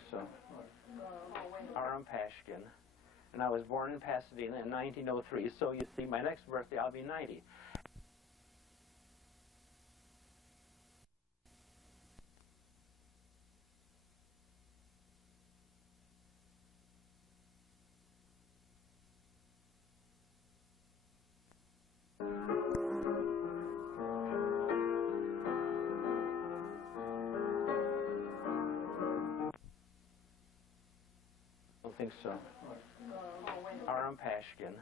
think so. Aram Pashjian. And I was born in Pasadena in 1903, so you see, my next birthday I'll be 90. I think so. Aram Pashjian.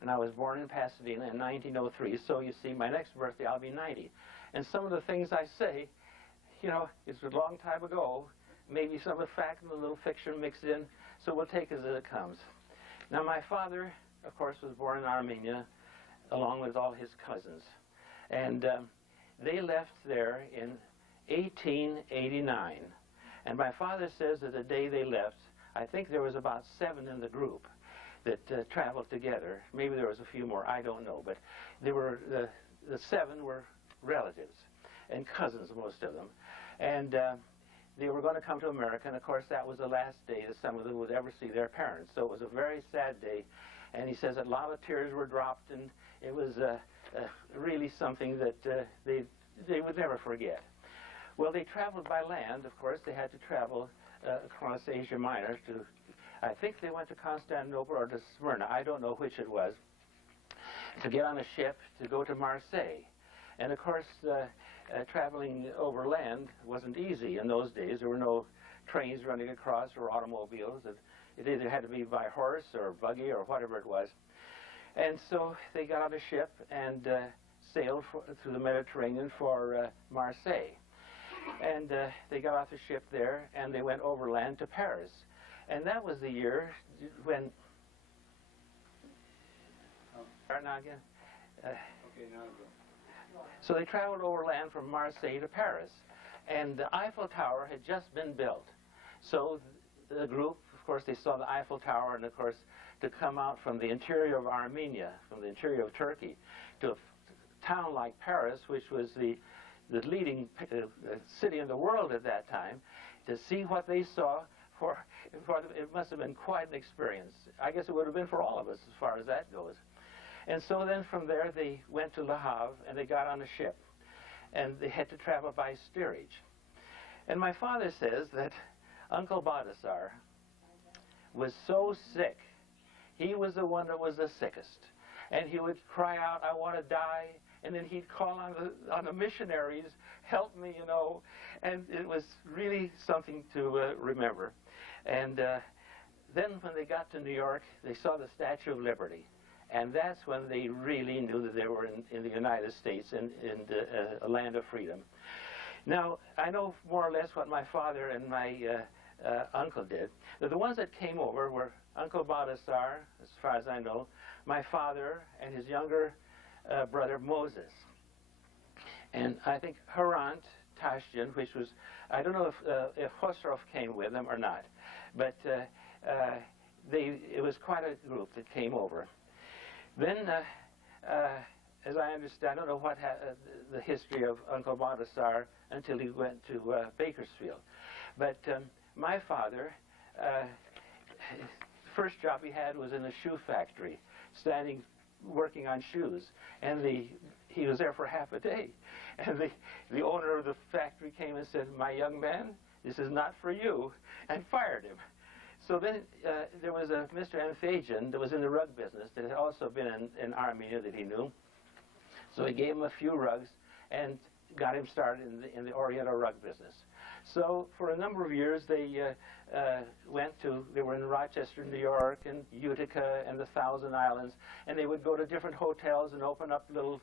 And I was born in Pasadena in 1903, so you see, my next birthday I'll be 90. And some of the things I say, you know, it's a long time ago, maybe some of the fact and a little fiction mixed in, so we'll take it as it comes. Now, my father, of course, was born in Armenia, along with all his cousins. And they left there in 1889. And my father says that the day they left, I think there was about 7 in the group that traveled together. Maybe there was a few more, I don't know. But there were, the 7 were relatives and cousins, most of them. And they were going to come to America, and of course that was the last day that some of them would ever see their parents. So it was a very sad day. And he says that a lot of tears were dropped, and it was really something that they would never forget. Well, they traveled by land, of course. They had to travel across Asia Minor to, I think they went to Constantinople or to Smyrna, I don't know which it was, to get on a ship to go to Marseille. And of course, traveling over land wasn't easy in those days. There were no trains running across or automobiles. It either had to be by horse or buggy or whatever it was. And so they got on a ship and sailed through the Mediterranean for Marseille. And they got off the ship there, and they went overland to Paris. And that was the year when... Start now again? Okay, now go. So they traveled overland from Marseille to Paris. And the Eiffel Tower had just been built. So the group, of course, they saw the Eiffel Tower, and of course, to come out from the interior of Armenia, from the interior of Turkey, to a town like Paris, which was the leading city in the world at that time, to see what they saw, it must have been quite an experience. I guess it would have been for all of us as far as that goes. And so then from there they went to Le Havre, and they got on a ship, and they had to travel by steerage. And my father says that Uncle Balthasar was so sick, he was the one that was the sickest. And he would cry out, "I want to die." And then he'd call on the missionaries, "Help me," you know. And it was really something to remember. And then when they got to New York, they saw the Statue of Liberty. And that's when they really knew that they were in the United States and in a land of freedom. Now, I know more or less what my father and my uncle did. The ones that came over were Uncle Balthasar, as far as I know, my father and his younger brother Moses. And I think Kevork Tashjian, which was, I don't know if Khosrow came with them or not, but it was quite a group that came over. Then, as I understand, I don't know what the history of Uncle Balthasar until he went to Bakersfield. But my father, first job he had was in a shoe factory, working on shoes, and he was there for half a day, and the owner of the factory came and said, "My young man, this is not for you," and fired him. So then there was a Mr. Anza that was in the rug business that had also been in Armenia that he knew. So he gave him a few rugs and got him started in the Oriental rug business. So for a number of years they were in Rochester, New York, and Utica, and the Thousand Islands, and they would go to different hotels and open up little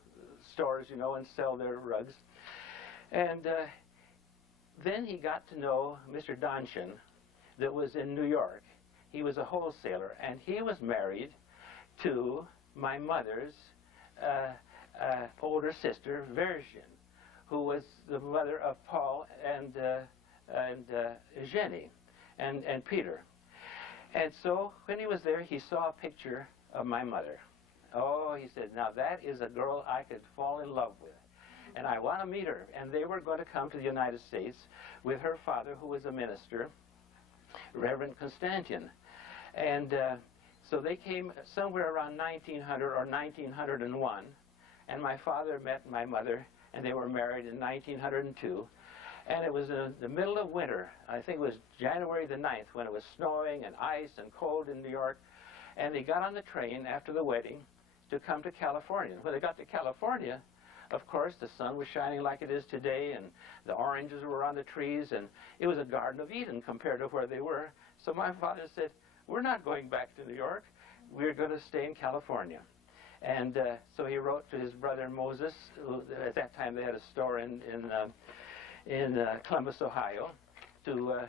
stores, you know, and sell their rugs. And then he got to know Mr. Donshin that was in New York. He was a wholesaler, and he was married to my mother's older sister, Virgin, who was the mother of Paul and Jenny and Peter. And so when he was there, he saw a picture of my mother. Oh, he said, "Now that is a girl I could fall in love with, and I want to meet her." And they were going to come to the United States with her father, who was a minister. Reverend Constantian. And so they came somewhere around 1900 or 1901, and my father met my mother, and they were married in 1902. And it was in the middle of winter. I think it was January the 9th when it was snowing and ice and cold in New York. And they got on the train after the wedding to come to California. When they got to California, of course, the sun was shining like it is today, and the oranges were on the trees, and it was a Garden of Eden compared to where they were. So my father said, "We're not going back to New York. We're going to stay in California." And so he wrote to his brother Moses, who at that time they had a store in Columbus, Ohio, to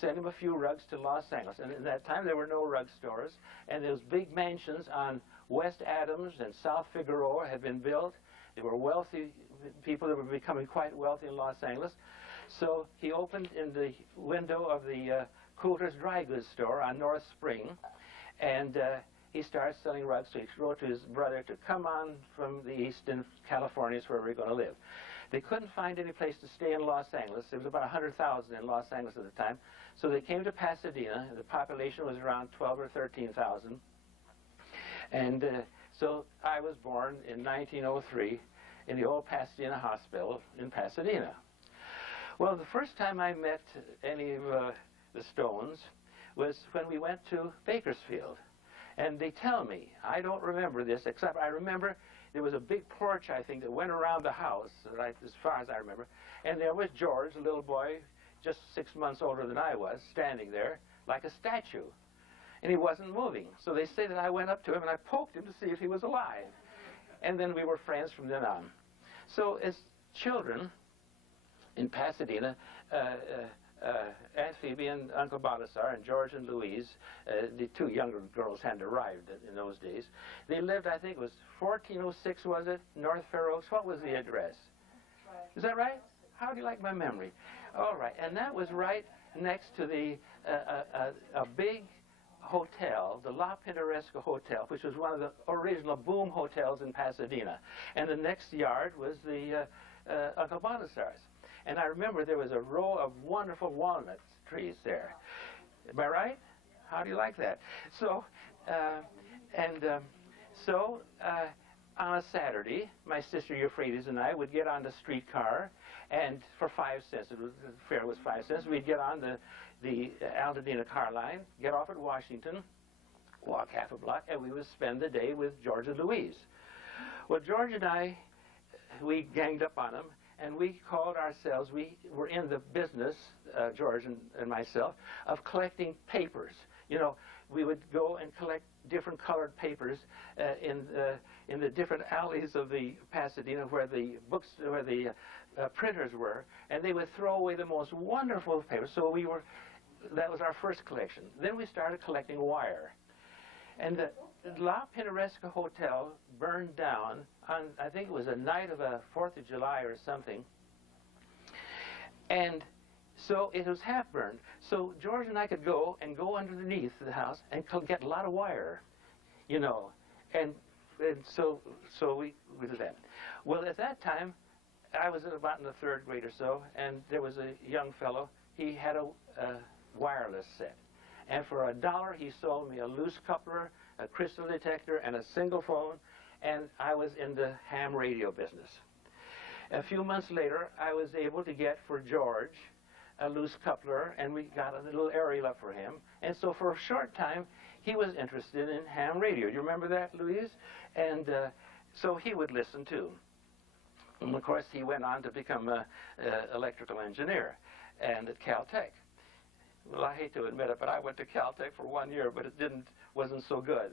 send him a few rugs to Los Angeles. And at that time there were no rug stores, and those big mansions on West Adams and South Figueroa had been built. There were wealthy people that were becoming quite wealthy in Los Angeles. So he opened in the window of the Coulter's dry goods store on North Spring, and he started selling rugs. So he wrote to his brother to come on from the east in California is where we're going to live. They couldn't find any place to stay in Los Angeles. There was about 100,000 in Los Angeles at the time. So they came to Pasadena. The population was around 12 or 13,000. And so I was born in 1903 in the old Pasadena Hospital in Pasadena. Well, the first time I met any of the Stones was when we went to Bakersfield. And they tell me, I don't remember this, except I remember there was a big porch, I think, that went around the house, right, as far as I remember. And there was George, a little boy, just 6 months older than I was, standing there like a statue. And he wasn't moving. So they say that I went up to him and I poked him to see if he was alive. And then we were friends from then on. So as children in Pasadena, Aunt Phoebe and Uncle Balthasar and George and Louise, the two younger girls hadn't arrived in those days. They lived, I think it was 1406, was it? North Fair Oaks. What was the address? Is that right? How do you like my memory? All right. And that was right next to the a big hotel, the La Pintoresca Hotel, which was one of the original boom hotels in Pasadena. And the next yard was the Uncle Balthasar's. And I remember there was a row of wonderful walnut trees there. Am I right? How do you like that? So, on a Saturday, my sister Euphrates and I would get on the streetcar, and for 5 cents, the fare was 5 cents, we'd get on the Altadena car line, get off at Washington, walk half a block, and we would spend the day with George and Louise. Well, George and I, we ganged up on them, and we called ourselves, we were in the business, George and myself, of collecting papers. You know, we would go and collect different colored papers in the different alleys of the Pasadena where the books, where the printers were, and they would throw away the most wonderful papers. So that was our first collection. Then we started collecting wire. And the La Pintoresca Hotel burned down on, I think it was a night of a 4th of July or something. And so it was half burned. So George and I could go underneath the house and get a lot of wire, you know. And so we did that. Well, at that time, I was about in the 3rd grade or so, and there was a young fellow. He had a wireless set. And for $1, he sold me a loose coupler, a crystal detector, and a single phone, and I was in the ham radio business. A few months later, I was able to get for George a loose coupler, and we got a little aerial up for him. And so for a short time, he was interested in ham radio. You remember that, Louise? And so he would listen too. And of course, he went on to become an electrical engineer, and at Caltech. Well, I hate to admit it, but I went to Caltech for 1 year, but it wasn't so good.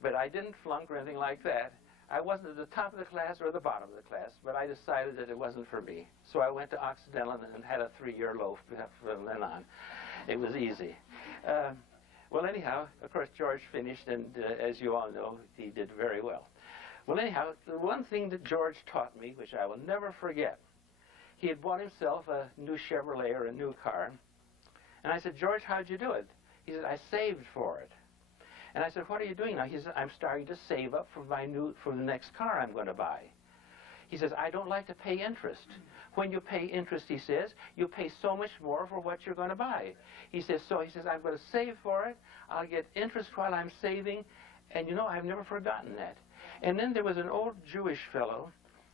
But I didn't flunk or anything like that. I wasn't at the top of the class or the bottom of the class, but I decided that it wasn't for me. So I went to Occidental and had a 3-year loaf from then on. It was easy. Well, anyhow, of course, George finished, and as you all know, he did very well. Well, anyhow, the one thing that George taught me, which I will never forget, he had bought himself a new Chevrolet or a new car. And I said, George, how'd you do it? He said, I saved for it. And I said, what are you doing now? He said, I'm starting to save up for the next car I'm going to buy. He says, I don't like to pay interest. When you pay interest, he says, you pay so much more for what you're going to buy. He says, I'm going to save for it. I'll get interest while I'm saving. And, you know, I've never forgotten that. And then there was an old Jewish fellow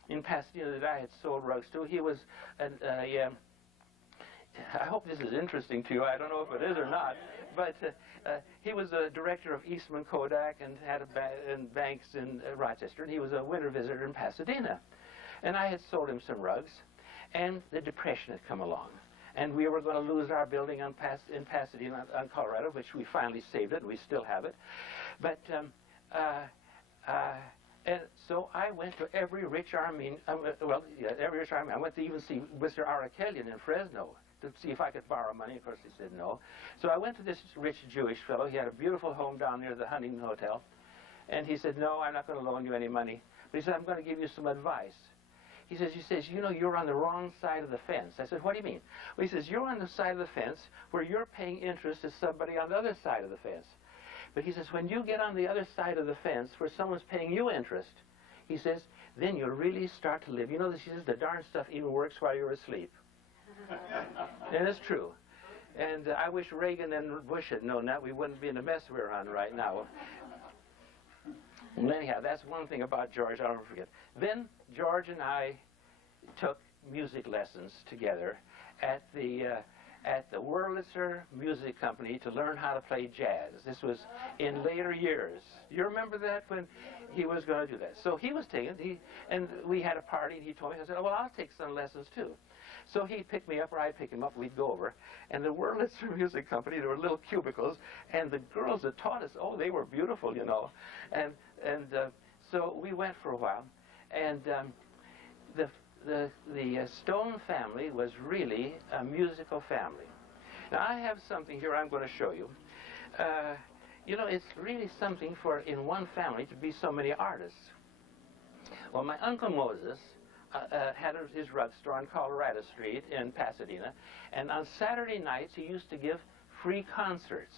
in Pasadena that I had sold rugs to. He was, I hope this is interesting to you. I don't know if it is or not. But he was a director of Eastman Kodak and had banks in Rochester. And he was a winter visitor in Pasadena. And I had sold him some rugs. And the Depression had come along. And we were going to lose our building in Pasadena, on Colorado, which we finally saved it, and we still have it. But, and so I went to every rich Armenian, every rich Armenian. I went to even see Mr. Arakelian in Fresno to see if I could borrow money. Of course, he said no. So I went to this rich Jewish fellow. He had a beautiful home down near the Huntington Hotel. And he said, no, I'm not going to loan you any money. But he said, I'm going to give you some advice. He says, you know, you're on the wrong side of the fence. I said, what do you mean? Well, he says, you're on the side of the fence where you're paying interest to somebody on the other side of the fence. But he says, when you get on the other side of the fence where someone's paying you interest, he says, then you'll really start to live. You know, he says, the darn stuff even works while you're asleep. And it's true. And I wish Reagan and Bush had known that. We wouldn't be in the mess we're on right now. Well, anyhow, that's one thing about George I'll never forget. Then George and I took music lessons together at the Wurlitzer Music Company to learn how to play jazz. This was in later years. You remember that, when he was going to do that? So he was taking, and we had a party, and he told me, I said, oh, well, I'll take some lessons too. So he'd pick me up, or I'd pick him up, we'd go over. And the Wurlitzer Music Company, there were little cubicles, and the girls that taught us, oh, they were beautiful, you know. And so we went for a while. And the Stone family was really a musical family. Now, I have something here I'm going to show you. You know, it's really something for, in one family, to be so many artists. Well, my Uncle Moses had his rug store on Colorado Street in Pasadena, and on Saturday nights he used to give free concerts.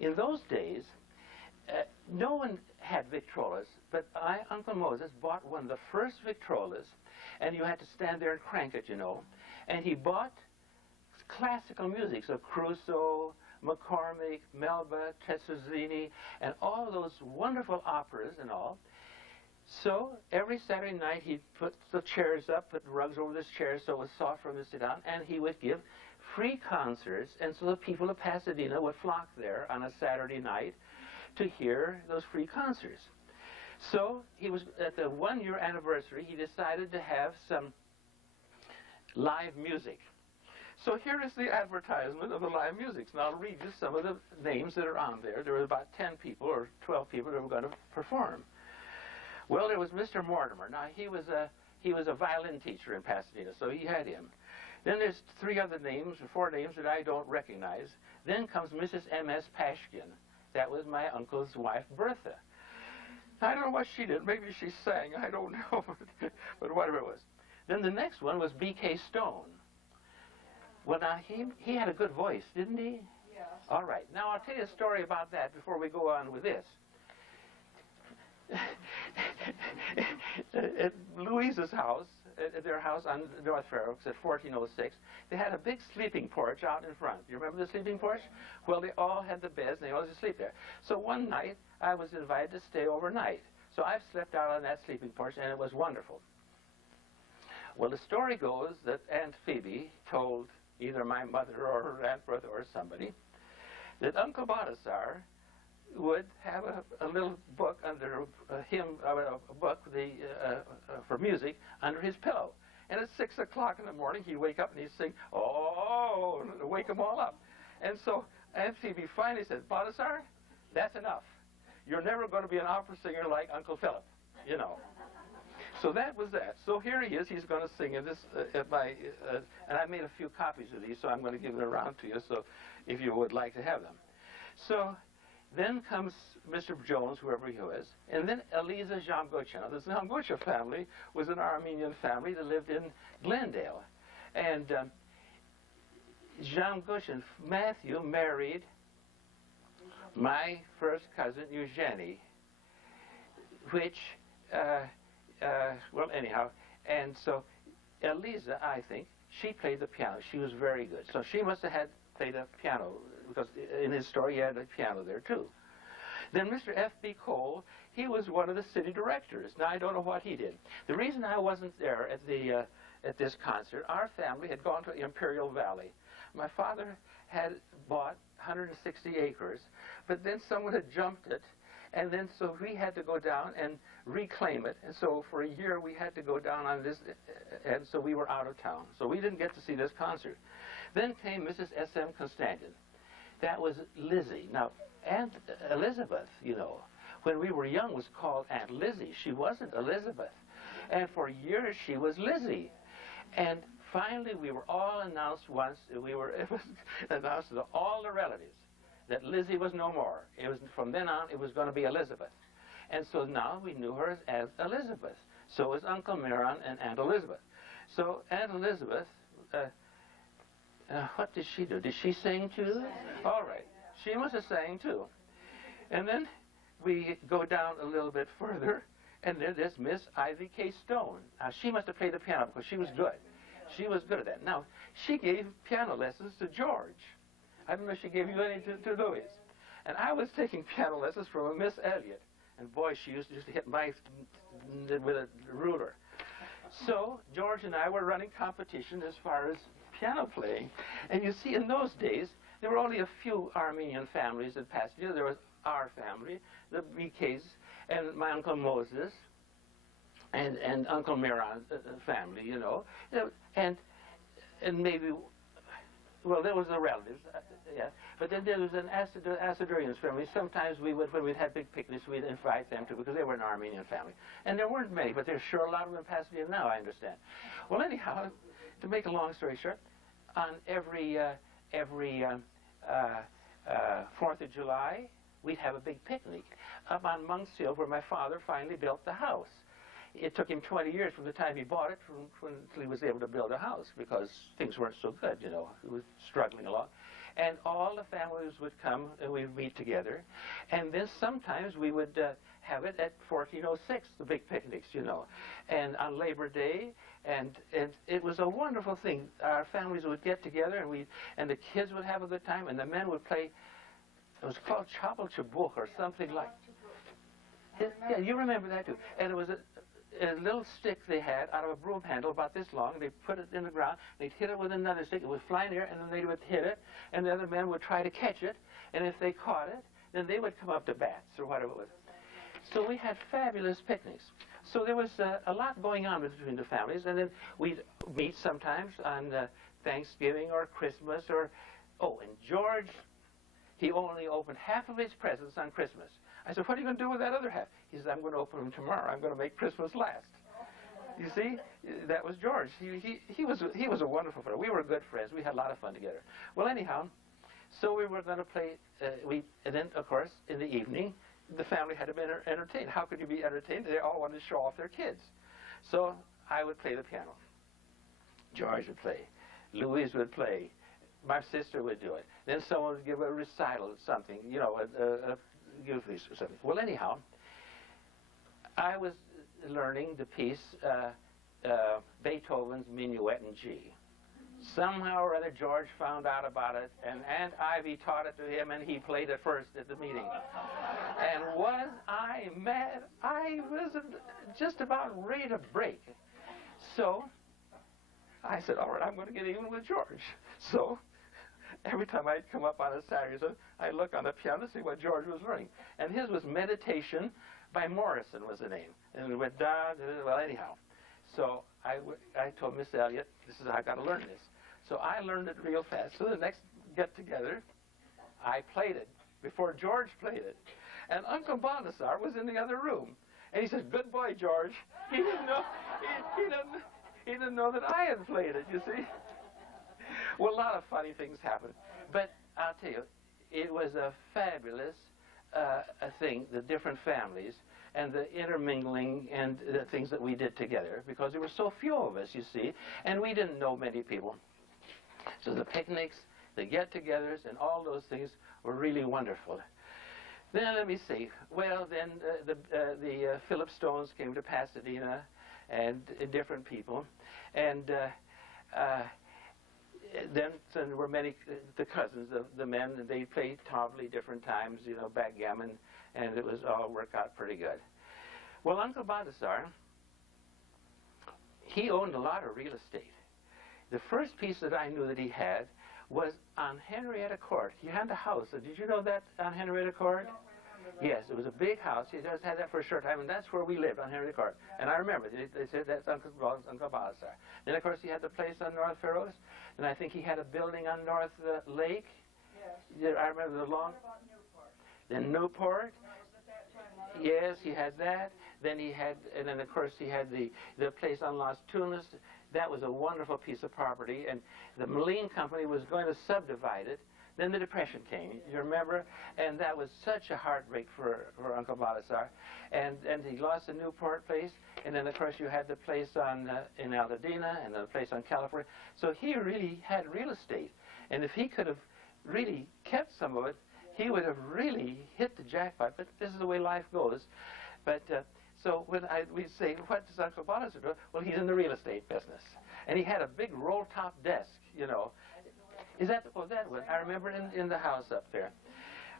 In those days, no one had Victrolas, but Uncle Moses bought one of the first Victrolas, and you had to stand there and crank it, you know. And he bought classical music, so Crusoe, McCormick, Melba, Tetrazzini, and all those wonderful operas and all. So every Saturday night he'd put the chairs up, put rugs over this chair so it was soft for him to sit down, and he would give free concerts, and so the people of Pasadena would flock there on a Saturday night to hear those free concerts. So he was, at the one-year anniversary, he decided to have some live music. So here is the advertisement of the live music. So I'll read you some of the names that are on there. There were about 10 people or 12 people that were going to perform. Well, there was Mr. Mortimer. Now, he was a violin teacher in Pasadena, so he had him. Then there's 3 other names, or 4 names that I don't recognize. Then comes Mrs. M.S. Pashjian. That was my uncle's wife, Bertha. I don't know what she did. Maybe she sang. I don't know. But whatever it was. Then the next one was B.K. Stone. Well, now, he had a good voice, didn't he? Yeah. All right. Now, I'll tell you a story about that before we go on with this. At Louise's house, at their house on North Fair Oaks at 1406, they had a big sleeping porch out in front. You remember the sleeping porch? Well, they all had the beds, and they all used to sleep there. So one night, I was invited to stay overnight. So I've slept out on that sleeping porch, and it was wonderful. Well, the story goes that Aunt Phoebe told either my mother or her Aunt Bertha or somebody that Uncle Balthasar would have a little book under a book for music under his pillow. And at 6 o'clock in the morning, he'd wake up and he'd sing, oh, and wake them all up. And so Aunt Phoebe finally said, Balthasar, that's enough. You're never going to be an opera singer like Uncle Philip, you know. So that was that. So here he is. He's going to sing in this and I made a few copies of these, so I'm going to give them around to you, so if you would like to have them. So then comes Mr. Jones, whoever he was, and then Eliza Jamgucha. Now, the Jamgucha family was an Armenian family that lived in Glendale. And Jamgucha, Matthew married my first cousin, Eugenie, which, well, anyhow, And so Eliza, I think, she played the piano. She was very good. So she must have played a piano, because in his story he had a piano there too. Then Mr. F.B. Cole, he was one of the city directors. Now, I don't know what he did. The reason I wasn't there at this concert, our family had gone to Imperial Valley. My father had bought 160 acres, but then someone had jumped it, and then so we had to go down and reclaim it. And so for a year we had to go down on this, and so we were out of town. So we didn't get to see this concert. Then came Mrs. S.M. Constantin. That was Lizzie. Now, Aunt Elizabeth, you know, when we were young was called Aunt Lizzie. She wasn't Elizabeth. And for years she was Lizzie. And finally we were all announced once, it was announced to all the relatives that Lizzie was no more. It was, from then on, it was going to be Elizabeth. And so now we knew her as Elizabeth. So was Uncle Miron and Aunt Elizabeth. So Aunt Elizabeth, what did she do? Did she sing too? All right. She must have sang too. And then we go down a little bit further, and there's Miss Ivy K. Stone. Now, she must have played the piano because she was good. She was good at that. Now, she gave piano lessons to George. I don't know if she gave you any to Louise. And I was taking piano lessons from a Miss Elliott. And boy, she used to hit my with a ruler. So George and I were running competition as far as piano playing. And you see, in those days, there were only a few Armenian families in Pasadena. There was our family, the BKs, and my Uncle Moses, and Uncle Miron's family, you know. And maybe, well, there was the relatives, yeah. But then there was an Asadurian family. Sometimes we would, when we'd have big picnics, we'd invite them to, because they were an Armenian family. And there weren't many, but there's sure a lot of them in Pasadena now, I understand. Well, anyhow, to make a long story short, on every 4th of July, we'd have a big picnic up on Monk's Hill, where my father finally built the house. It took him 20 years from the time he bought it until he was able to build a house, because things weren't so good, you know. He was struggling along. And all the families would come and we'd meet together. And then sometimes we would have it at 1406, the big picnics, you know. And on Labor Day, and it was a wonderful thing. Our families would get together, and the kids would have a good time, and the men would play. It was called Chabal Chabuk or something like. Yeah, you remember that too. And it was a little stick they had out of a broom handle about this long. They put it in the ground. They'd hit it with another stick. It would fly in the air, and then they would hit it, and the other men would try to catch it. And if they caught it, then they would come up to bats or whatever it was. So we had fabulous picnics. So there was a lot going on between the families, and then we'd meet sometimes on Thanksgiving or Christmas or, oh, and George, he only opened half of his presents on Christmas. I said, what are you going to do with that other half? He said, I'm going to open them tomorrow. I'm going to make Christmas last. You see, that was George. He was a wonderful fellow. We were good friends. We had a lot of fun together. Well, anyhow, so we were going to play, and then, of course, in the evening, the family had to be entertained. How could you be entertained? They all wanted to show off their kids. So I would play the piano. George would play. Louise would play. My sister would do it. Then someone would give a recital of something, you know, usually something. Well, anyhow, I was learning the piece, Beethoven's Minuet in G. Somehow or other, George found out about it, and Aunt Ivy taught it to him, and he played it first at the meeting. And was I mad? I was just about ready to break. So I said, all right, I'm going to get even with George. So every time I'd come up on a Saturday, I'd look on the piano to see what George was learning. And his was Meditation by Morrison was the name. And it went down, well, anyhow. So I told Miss Elliott, this is how I got to learn this. So I learned it real fast. So the next get-together, I played it before George played it. And Uncle Baldassar was in the other room. And he said, good boy, George. He didn't know, he didn't know that I had played it, you see. Well, a lot of funny things happened. But I'll tell you, it was a fabulous thing, the different families, and the intermingling and the things that we did together, because there were so few of us, you see, and we didn't know many people. So the picnics, the get-togethers, and all those things were really wonderful. Then let me see. Well, then the Philip Stones came to Pasadena, and different people. And then there were many, the cousins of the men, and they played totally different times, you know, backgammon, and it was all worked out pretty good. Well, Uncle Balthasar, he owned a lot of real estate. The first piece that I knew that he had was on Henrietta Court. He had a house. Did you know that on Henrietta Court? Yes, it was a big house. He just had that for a short time, and that's where we lived, on Henrietta Court. And I remember, they said that's Uncle Balthasar. Then, of course, he had the place on North Faroes, and I think he had a building on North Lake. Yes. I remember the long... What about Newport? Then Newport. Yes, he had that. Then he had, and then, of course, he had the place on Las Tunas. That was a wonderful piece of property, and the Moline Company was going to subdivide it. Then the Depression came, you remember? And that was such a heartbreak for Uncle Balthasar. And he lost the Newport place, and then, of course, you had the place on in Altadena, and the place on California. So he really had real estate. And if he could have really kept some of it, he would have really hit the jackpot. But this is the way life goes. But so when we'd say, what does Uncle Balthasar do? Well, he's in the real estate business. And he had a big roll-top desk, you know. Is that, oh, that one? I remember in the house up there.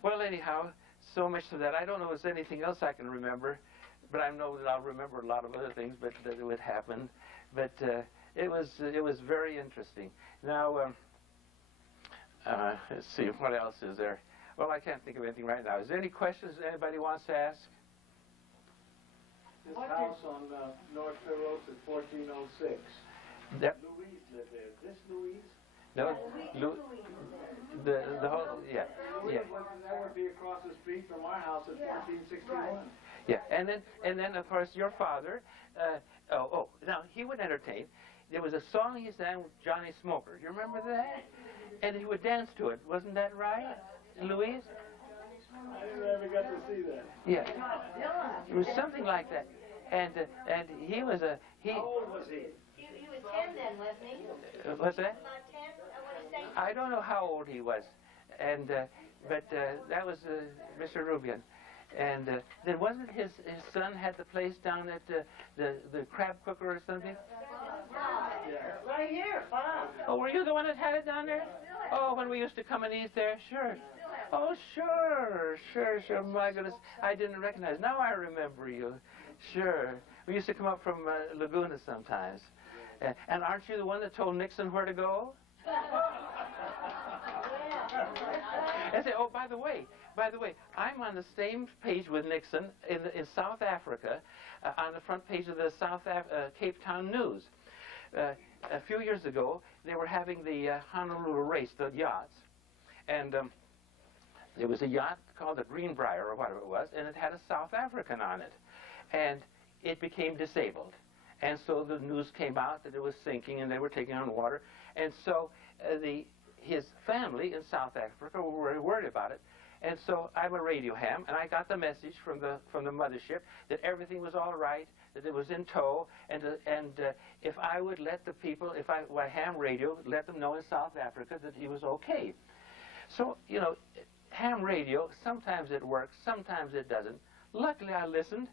Well, anyhow, so much to that. I don't know if there's anything else I can remember, but I know that I'll remember a lot of other things but that would happen. But it was very interesting. Now, let's see, what else is there? Well, I can't think of anything right now. Is there any questions anybody wants to ask? This house on North Faroes is 1406. Yep. Louise lived there. Is this Louise? No, the whole, yeah, yeah. That would be across the street from our house at 1461. Yeah, and then of course your father, now he would entertain. There was a song he sang with Johnny Smoker. You remember that? And he would dance to it. Wasn't that right, Louise? I never got to see that. Yeah, it was something like that. And he was a How old was he? He was 10 then, wasn't he? What's that? About 10, I want to say. I don't know how old he was, and but that was Mr. Roubian, and then wasn't his son had the place down at the crab cooker or something? Yeah. Right here, Bob. Oh, were you the one that had it down there? Oh, when we used to come and eat there, sure. Oh, sure. My goodness, I didn't recognize. Now I remember you. Sure. We used to come up from Laguna sometimes. And aren't you the one that told Nixon where to go? And say, oh, by the way, I'm on the same page with Nixon in South Africa, on the front page of the Cape Town News. A few years ago, they were having the Honolulu race, the yachts, and there was a yacht called the Greenbrier or whatever it was, and it had a South African on it, and it became disabled. And so the news came out that it was sinking and they were taking on water. And so his family in South Africa were very worried about it. And so I'm a radio ham, and I got the message from the mothership that everything was all right, that it was in tow, and if I would let the people, if I ham radio, let them know in South Africa that he was okay. So, you know, ham radio, sometimes it works, sometimes it doesn't. Luckily, I listened.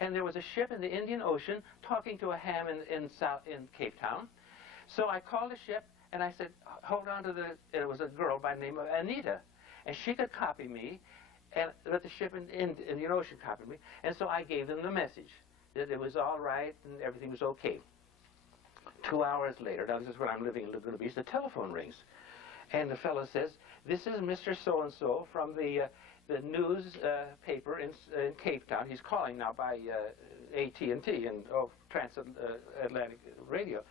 And there was a ship in the Indian Ocean talking to a ham in Cape Town. So I called the ship and I said, hold on to it was a girl by the name of Anita. And she could copy me, and let the ship in the Indian Ocean copy me. And so I gave them the message that it was all right and everything was okay. 2 hours later, now this is when I'm living in Laguna Beach, the telephone rings. And the fellow says, this is Mr. So-and-so from the news paper in Cape Town. He's calling now by AT&T and transatlantic radio.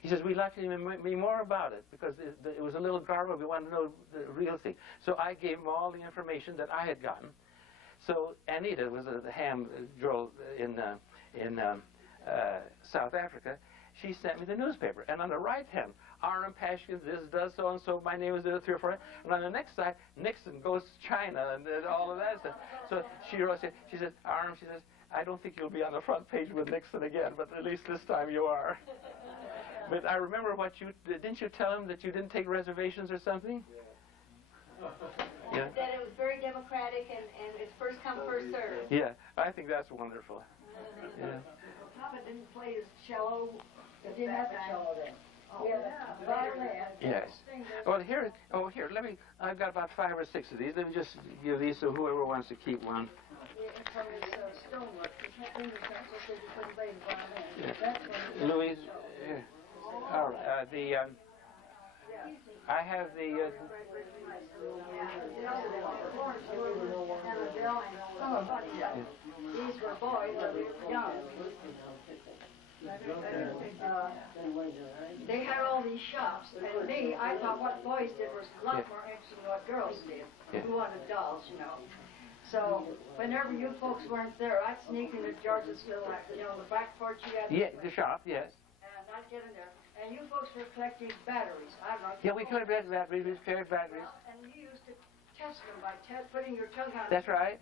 He says, we'd like to know more about it because it was a little garbled. We want to know the real thing. So I gave him all the information that I had gotten. So Anita was the ham girl in South Africa. She sent me the newspaper. And on the right hand, Aram Pashjian, this does so-and-so, my name is 3 or 4. And on the next side, Nixon goes to China and all of that stuff. So she wrote, she said, Aram, she says, I don't think you'll be on the front page with Nixon again, but at least this time you are. But I remember didn't you tell him that you didn't take reservations or something? Yeah. That it was very democratic and it's first come, first served. Yeah, I think that's wonderful. Yeah. Papa didn't play his cello. He didn't have a cello then. Oh, yeah. Violin. Yes. Well, here, let me, I've got about 5 or 6 of these. Let me just give these to whoever wants to keep one. From his stonework. His fingers pencils said he couldn't play the violin. Yeah. That's when he Louise, all right, I have the, You know, Florence and Bill and some of us, these were boys that were young. They had all these shops, and me, I thought what boys did was a lot more interesting than what girls did. We wanted dolls, you know. So whenever you folks weren't there, I'd sneak into George's little, the back porch you had. yeah, the shop, yes. And I'd get in there, and you folks were collecting batteries. I don't know. Yeah, we carried batteries, we carried batteries. And you used to test them by putting your tongue out. That's right.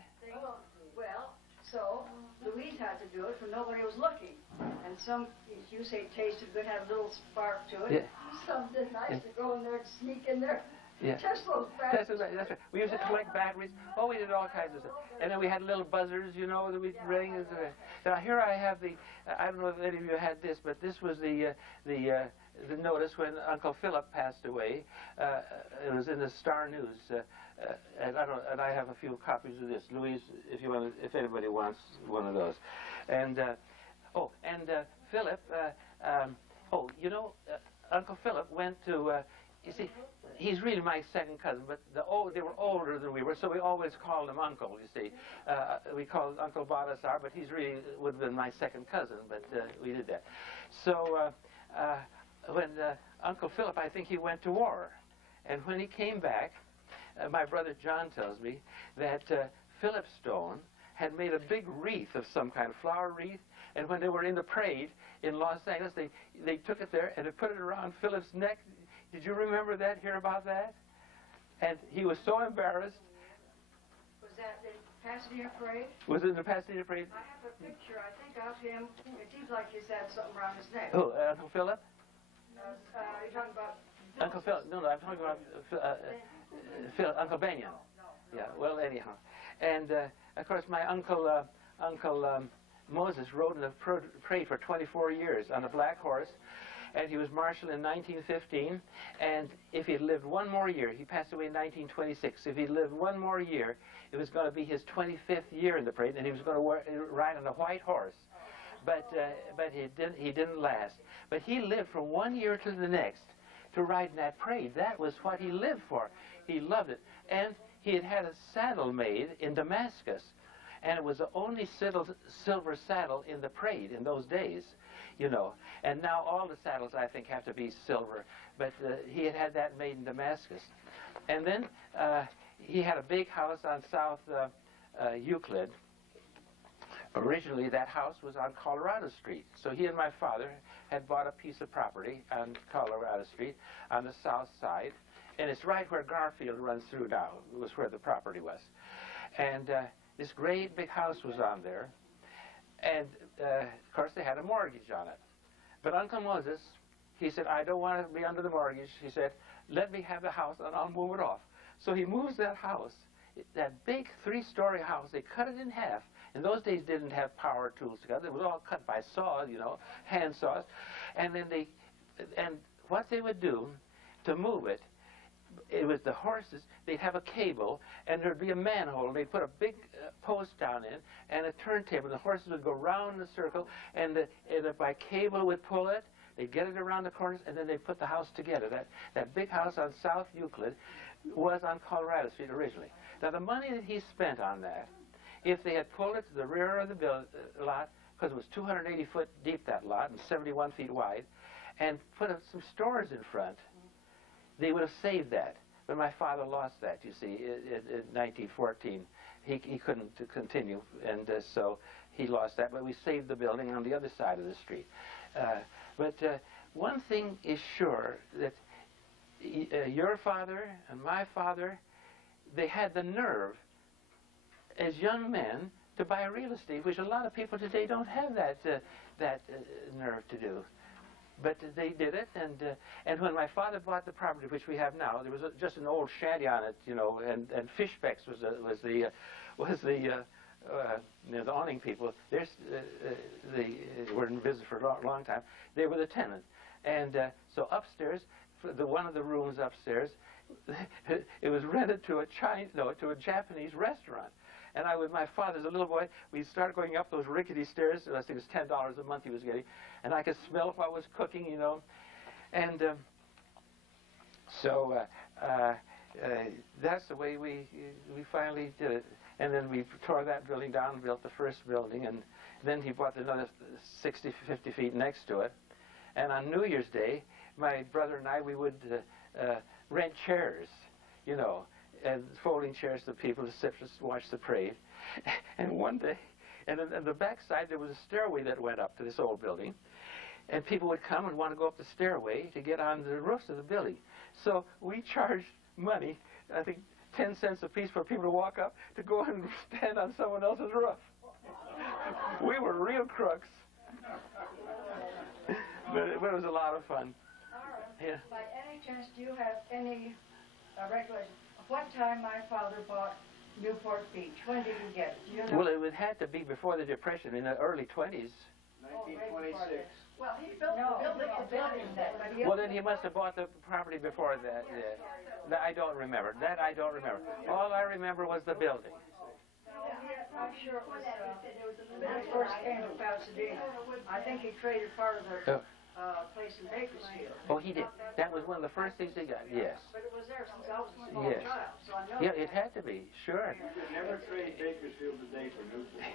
Well, so Louise had to do it when nobody was looking. And some, as you say, tasted good, had a little spark to it. Yeah. Some didn't. I used to go in there and sneak in there. Yeah. Test those That's batteries. right, that's right. We used to collect batteries. Oh, we did all kinds of stuff. And then we had little buzzers, you know, that we'd ring. Now, here I have the, I don't know if any of you had this, but this was the notice when Uncle Philip passed away. It was in the Star News. And I have a few copies of this. Louise, if anybody wants one of those. And, Philip, Uncle Philip went to, you see, he's really my second cousin, but they were older than we were, so we always called him Uncle, you see. We called Uncle Balthasar, but he's really would have been my second cousin, but we did that. So when Uncle Philip, I think he went to war, and when he came back, my brother John tells me that Philip Stone had made a big wreath of some kind of flower wreath, and when they were in the parade in Los Angeles, they took it there and they put it around Philip's neck. Did you remember that, hear about that? And he was so embarrassed. Was that in Pasadena Parade? Was it in the Pasadena Parade? I have a picture, I think, of him. It seems like he's had something around his neck. Oh, Uncle Philip? You're talking about... Uncle Philip, no, I'm talking about Uncle Benyon. Yeah, well, anyhow. And, of course, my Uncle Moses rode in the parade for 24 years on a black horse. And he was marshal in 1915, and if he'd lived one more year, he passed away in 1926, if he'd lived one more year, it was going to be his 25th year in the parade, and he was going to ride on a white horse. But he didn't last. But he lived from one year to the next to ride in that parade. That was what he lived for. He loved it. And he had a saddle made in Damascus, and it was the only silver saddle in the parade in those days. You know, and now all the saddles, I think, have to be silver. But he had that made in Damascus. And then he had a big house on South Euclid. Originally, that house was on Colorado Street. So he and my father had bought a piece of property on Colorado Street on the south side. And it's right where Garfield runs through now. It was where the property was. And this great big house was on there. And, of course, they had a mortgage on it. But Uncle Moses, he said, I don't want to be under the mortgage. He said, let me have the house and I'll move it off. So he moves that house, that big 3-story house. They cut it in half. In those days, didn't have power tools together. It was all cut by saw, you know, hand saws. And then what they would do to move it, it was the horses, they'd have a cable, and there'd be a manhole, and they'd put a big post down in, and a turntable, and the horses would go round the circle, and by cable would pull it, they'd get it around the corners, and then they'd put the house together. That big house on South Euclid was on Colorado Street originally. Now, the money that he spent on that, if they had pulled it to the rear of the lot, because it was 280 foot deep, that lot, and 71 feet wide, and put some stores in front, they would have saved that. But my father lost that, you see, in 1914. He couldn't continue, and so he lost that. But we saved the building on the other side of the street. But one thing is sure, that your father and my father, they had the nerve, as young men, to buy real estate, which a lot of people today don't have that nerve to do. But they did it, and when my father bought the property, which we have now, there was just an old shanty on it, you know, and Fishbecks was the the awning people, they were in business for a long time. They were the tenants. And so upstairs, one of the rooms upstairs, it was rented to a Japanese restaurant. And I, with my father, as a little boy, we'd start going up those rickety stairs. I think it was $10 a month he was getting. And I could smell if I was cooking, you know. And that's the way we finally did it. And then we tore that building down and built the first building. And then he bought another 50 feet next to it. And on New Year's Day, my brother and I, we would rent chairs, you know, and folding chairs to people to sit, just watch the parade. And one day, and on the back side, there was a stairway that went up to this old building. And people would come and want to go up the stairway to get on the roofs of the building. So we charged money, I think 10 cents a piece for people to walk up to go and stand on someone else's roof. We were real crooks. But it was a lot of fun. Yeah. By any chance, do you have any recollection of what time my father bought Newport Beach? When did he get it? Do you know? Well, it had to be before the Depression, in the early 20s. 1926. Well, he built the building then. Well, then he must have bought the property before that. Yeah. That I don't remember. That I don't remember. All I remember was the building. I'm sure it was when he first came to Pasadena. I think he traded part of their place in Bakersfield. Oh, he did. That was one of the first things he got. Yes. But it was there since I was a small Yes. child, so I know. Yeah, it had to be. Sure. You could never trade Bakersfield today for Newport.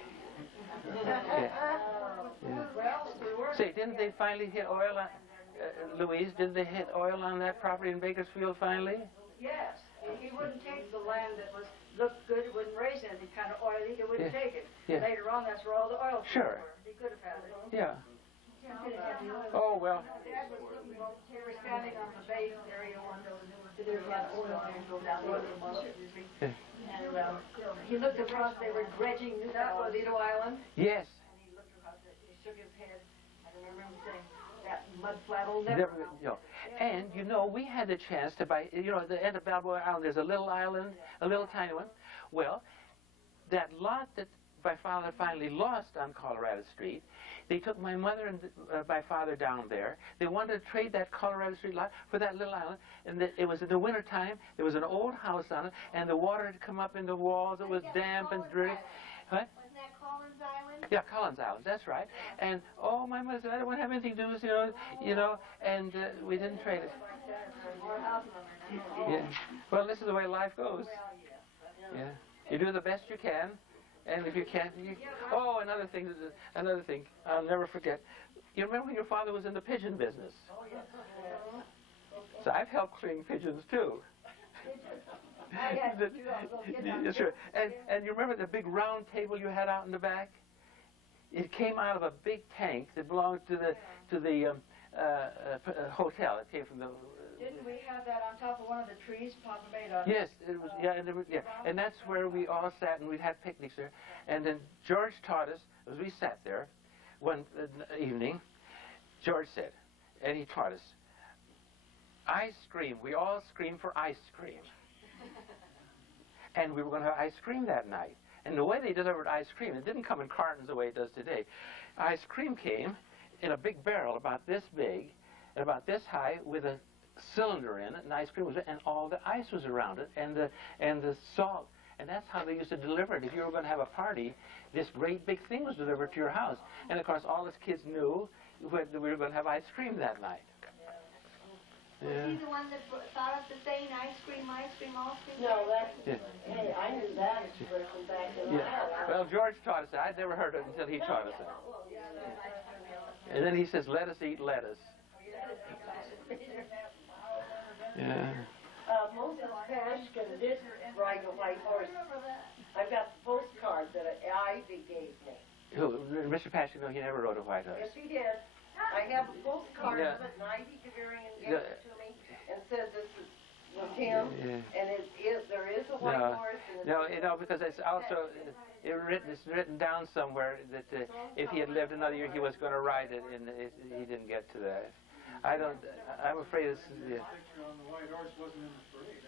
Well, we were. See, didn't they finally hit oil on, Louise, did they hit oil on that property in Bakersfield finally? Yes. He wouldn't take the land that looked good. It wouldn't raise any kind of oil. He wouldn't take it. Yeah. Later on, that's where all the oil Sure. were. He could have had it. Yeah. Oh, well. He was standing on the bay area one day. There was a lot of oil there. Go down the road. Yeah. And he looked across. They were dredging that Lido Island. Yes. And he looked across. He shook his head. I remember saying, "That mud flat will never." You know. And, you know, we had the chance to buy, you know, at the end of Balboa Island, there's a little island, a little tiny one. Well, that lot that my father finally lost on Colorado Street, they took my mother and my father down there. They wanted to trade that Colorado Street lot for that little island. And it was in the wintertime. There was an old house on it, and the water had come up in the walls. It was damp and dirty. What? Wasn't that Collins Island? Yeah, Collins Island, that's right. And, oh, my mother said, I don't want to have anything to do with and we didn't trade it. Yeah. Well, this is the way life goes. Yeah. You do the best you can, and if you can't, Oh, another thing, I'll never forget. You remember when your father was in the pigeon business? So I've helped clean pigeons, too. Yeah, sure. And you remember the big round table you had out in the back? It came out of a big tank that belonged to the hotel. It came from the. Didn't we have that on top of one of the trees Papa made on? Yes, it was. Yeah, and that's where we all sat and we'd had picnics there. And then George taught us as we sat there one evening. George said, and he taught us, ice cream. We all screamed for ice cream. And we were going to have ice cream that night. And the way they delivered ice cream, it didn't come in cartons the way it does today. Ice cream came in a big barrel about this big and about this high with a cylinder in it, and ice cream was, and all the ice was around it, and the salt. And that's how they used to deliver it. If you were going to have a party, this great big thing was delivered to your house. And of course, all us kids knew we were going to have ice cream that night. Was he the one that thought up the saying, ice cream, ice cream, ice cream? No, that's, Yeah. hey, I knew that expression back in Yeah. Iowa. Well, George taught us that. I'd never heard it until he taught us that. And then he says, let us eat lettuce. Yeah. Moses Pashjian did ride a white horse. I've got the postcard that Ivy gave me. Who? Mr. Pashjian, no, he never rode a white horse. Yes, he did. I have a postcard Yeah. of it, and Ivy Kevork gave Yeah. it to me and said this was him, Yeah. and there is a white horse. And No, because it's also it's written down somewhere that if he had lived another year, he was going to ride it, and he didn't get to that. I'm afraid it's. Yeah. The picture on the white horse wasn't in the parade.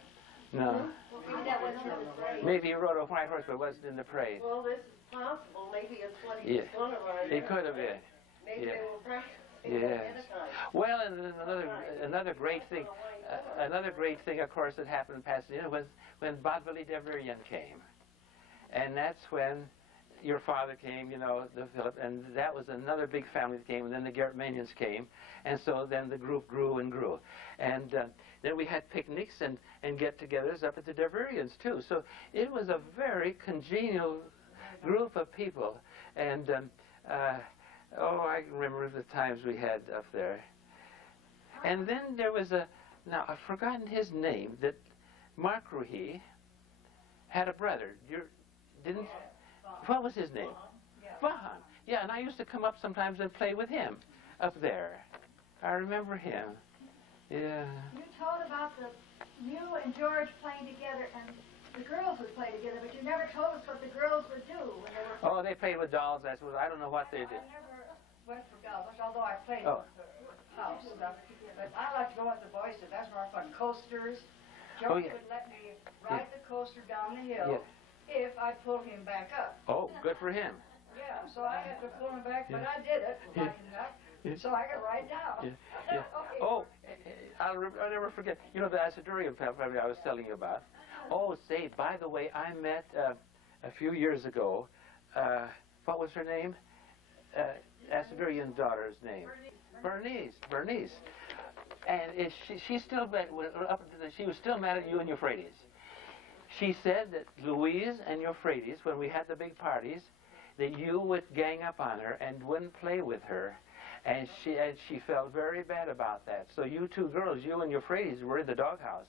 No. Maybe that wasn't in the parade. Maybe he rode a white horse, but wasn't in the parade. Well, this is possible. Maybe it's what he was going to ride. It could have been. Maybe Yeah. they were practicing Yes. ahead of time. Well, and then another great thing, of course, that happened in Pasadena was when Badvali Deverian came, and that's when your father came, you know, the Philip, and that was another big family that came, and then the Armenians came, and so then the group grew and grew, and then we had picnics and get-togethers up at the Deverians too. So it was a very congenial group of people, and oh, I remember the times we had up there. And then there was now I've forgotten his name, that Mark Ruhi had a brother. What was his name? Vahan. Yeah, and I used to come up sometimes and play with him up there. I remember him. Yeah. You told about you and George playing together, and the girls would play together, but you never told us what the girls would do when they were... Oh, they played with dolls, I suppose. I don't know what they did. I never went for dolls, although I played Oh. with the house stuff. But I like to go with the boys, and that's more fun. Coasters. Oh, George yeah. would let me ride the coaster down the hill if I pulled him back up. Oh, good for him. Yeah, so I had to pull him back, but I did it, like enough, so I could ride down. Yeah. Oh, I'll never forget. You know the Asadurian family I was telling you about? Oh, say, by the way, I met a few years ago, what was her name? Asadurian daughter's name. Bernice. And she still she was still mad at you and Euphrates. She said that Louise and Euphrates, when we had the big parties, that you would gang up on her and wouldn't play with her. And she felt very bad about that. So you two girls, you and Euphrates, were in the doghouse.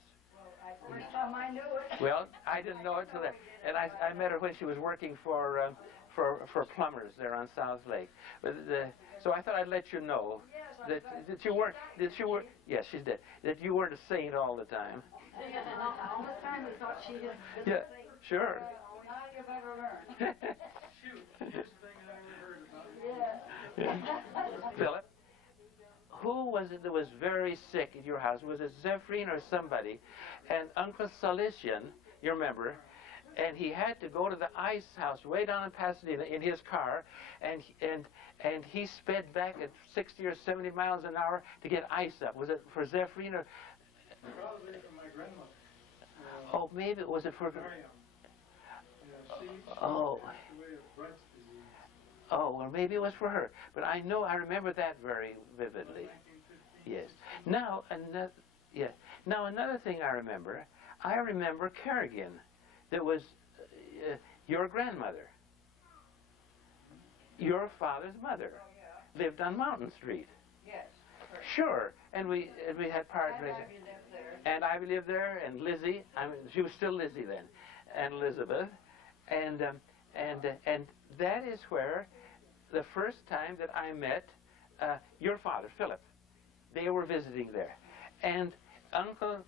First time I knew it. Well, I didn't know it till then. And I met her when she was working for plumbers there on South Lake. But so I thought I'd let you know that you weren't yes, she's dead. That you weren't a saint all the time. All the time we thought she had been Yeah, sure. Now you've ever learned. Philip, who was it that was very sick at your house? Was it Zephyrin or somebody? And Uncle Salesian, you remember, and he had to go to the ice house way down in Pasadena in his car, and he sped back at 60 or 70 miles an hour to get ice up. Was it for Zephyrin or? Probably for my grandmother. Oh, maybe was it for? Oh. Oh, well, maybe it was for her. But I remember that very vividly. Yes. Now, another thing I remember Kerrigan, that was your grandmother. Your father's mother lived on Mountain Street. Yes. Sure. And we had parties. And Ivy lived there, and Lizzie. I mean, she was still Lizzie then, and Elizabeth, and that is where the first time that I met your father, Philip. They were visiting there, and Uncle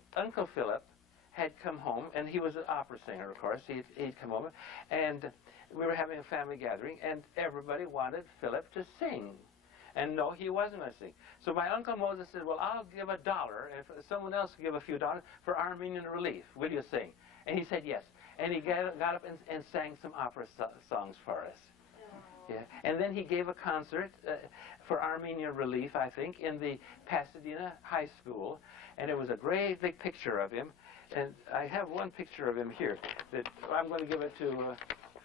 Philip had come home, and he was an opera singer, of course. He'd come home, and we were having a family gathering, and everybody wanted Philip to sing. And no, he wasn't going to sing. So my Uncle Moses said, well, I'll give $1, and if someone else will give a few dollars for Armenian Relief. Will you sing? And he said yes. And he got up and sang some opera songs for us. Yeah. And then he gave a concert for Armenian Relief, I think, in the Pasadena High School. And it was a great big picture of him. And I have one picture of him here that I'm going to give it to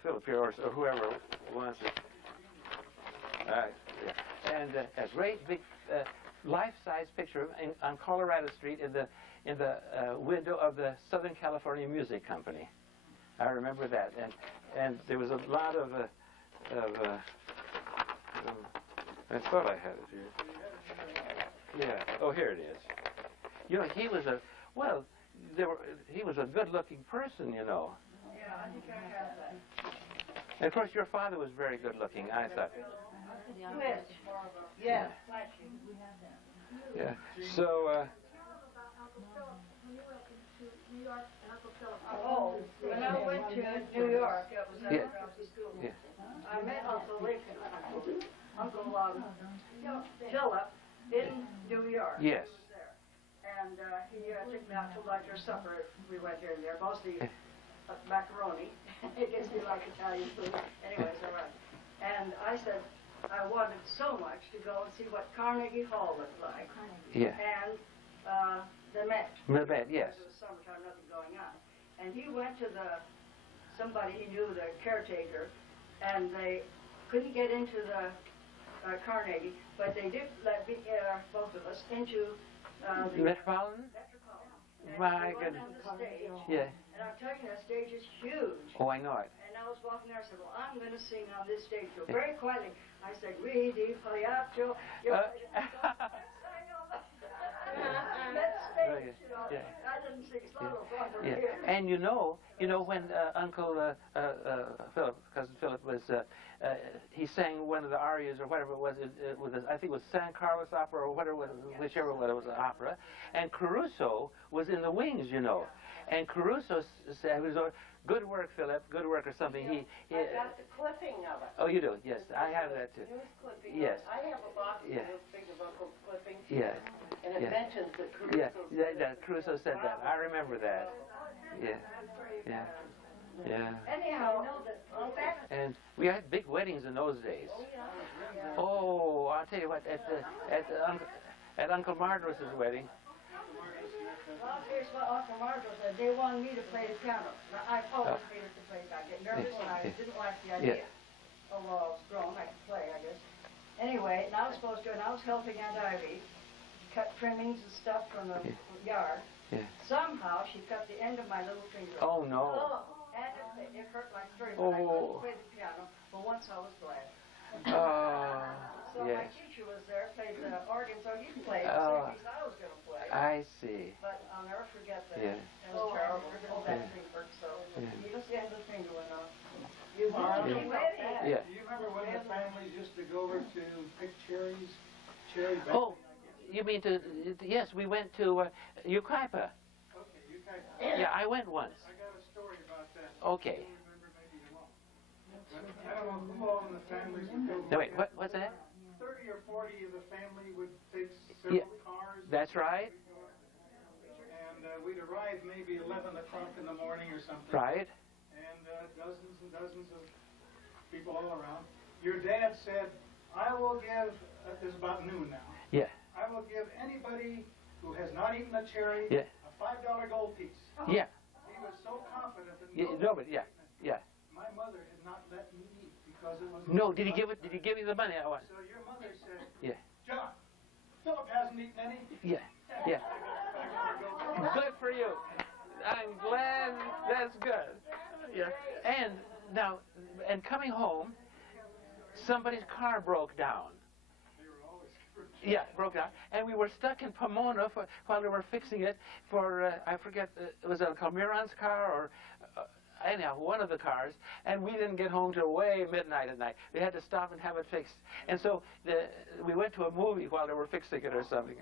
Philip here, or whoever wants it. Yeah. And a great big life-size picture of him on Colorado Street in the window of the Southern California Music Company. I remember that, and there was a lot of I thought I had it here. Yeah. Oh, here it is. You know, he was a good-looking person, you know. Yeah, I think I have that. And of course, your father was very good-looking, I thought. Twitch. Yeah. Yeah. So. Oh, when I went to New York, it was after I was in school. Yeah. I met Uncle Lincoln, Uncle Philip in New York. Yes. And he took me out to lunch or supper we went here and there, mostly macaroni. It gives me like Italian food. Anyways, all right. And I said I wanted so much to go and see what Carnegie Hall looked like. Yeah. And the Met. The Met, yes. It was summertime, nothing going on. And he went to somebody he knew, the caretaker, and they couldn't get into the Carnegie, but they did let both of us into the Metropolitan? Metropolitan. My And we went goodness. on the stage, Yeah. and I'm telling you, that stage is huge. Oh, I know it. And I was walking there, I said, well, I'm going to sing on this stage. So very quietly, I said, Ridi Paliacho. Let's stage, you know. Yeah. I didn't sing solo song for Yeah. him. And you know when Uncle Philip, cousin Philip was, he sang one of the arias or whatever it was, I think it was San Carlos opera or whatever, whichever one it was, an opera. And Caruso was in the wings, you know. And Caruso said, he was, good work, Philip, good work or something. I got the clipping of it. Oh, you do? Yes, I have that too. News clipping. Yes. I have a box Yeah. of big of Uncle's clippings. Yeah. And it Yeah. mentions that Caruso Yeah, said that Caruso said that. I remember that. Yeah. Yeah. Yeah. Anyhow, And we had big weddings in those days. Oh, I'll tell you what, at Uncle Mardros's wedding. well, here's what Uncle Margot said. They wanted me to play the piano. Now, I've always hated to play. I get nervous and I didn't like the idea. Oh, well, I was grown. I could play, I guess. Anyway, and I was supposed to, and I was helping Aunt Ivy cut trimmings and stuff from the yard. Yeah. Somehow, she cut the end of my little finger. Oh, no. And it hurt like crazy. I couldn't play the piano, but once I was glad. So my Yes. teacher was there, played the organ, so he played the Oh. same piece I was going to play. I see. But I'll never forget that. Yeah. It was terrible. Little that finger, so just the end of the finger went off. You Yeah. Do you remember when the families used to go over to pick cherries? Cherry banquet, Oh, you mean yes, we went to Ukaipa. Okay, you guys, Yeah, I went once. I got a story about that. Okay. You remember, maybe you won't. But I don't know who all in the families would go. No, wait, what's that? 30 or 40 of the family would take several cars. That's right. And we'd arrive maybe 11 o'clock in the morning or something. Right. And dozens and dozens of people all around. Your dad said, I will give, this is about noon now, Yeah. I will give anybody who has not eaten a cherry Yeah. a $5 gold piece. Yeah. He was so confident that Nobody. Yeah. Yeah. my mother had not let me eat because it was... No, did he give you the money? I want. So your mother said, Yeah. John, Philip hasn't eaten any. Yeah. Yeah. Good for you. I'm glad. That's good. Yeah. And now, and coming home, somebody's car broke down. Yeah, broke down. And we were stuck in Pomona while they were fixing it for, I forget, was it Calmiron's car or, anyhow, one of the cars. And we didn't get home till way midnight at night. We had to stop and have it fixed. And so we went to a movie while they were fixing it or something.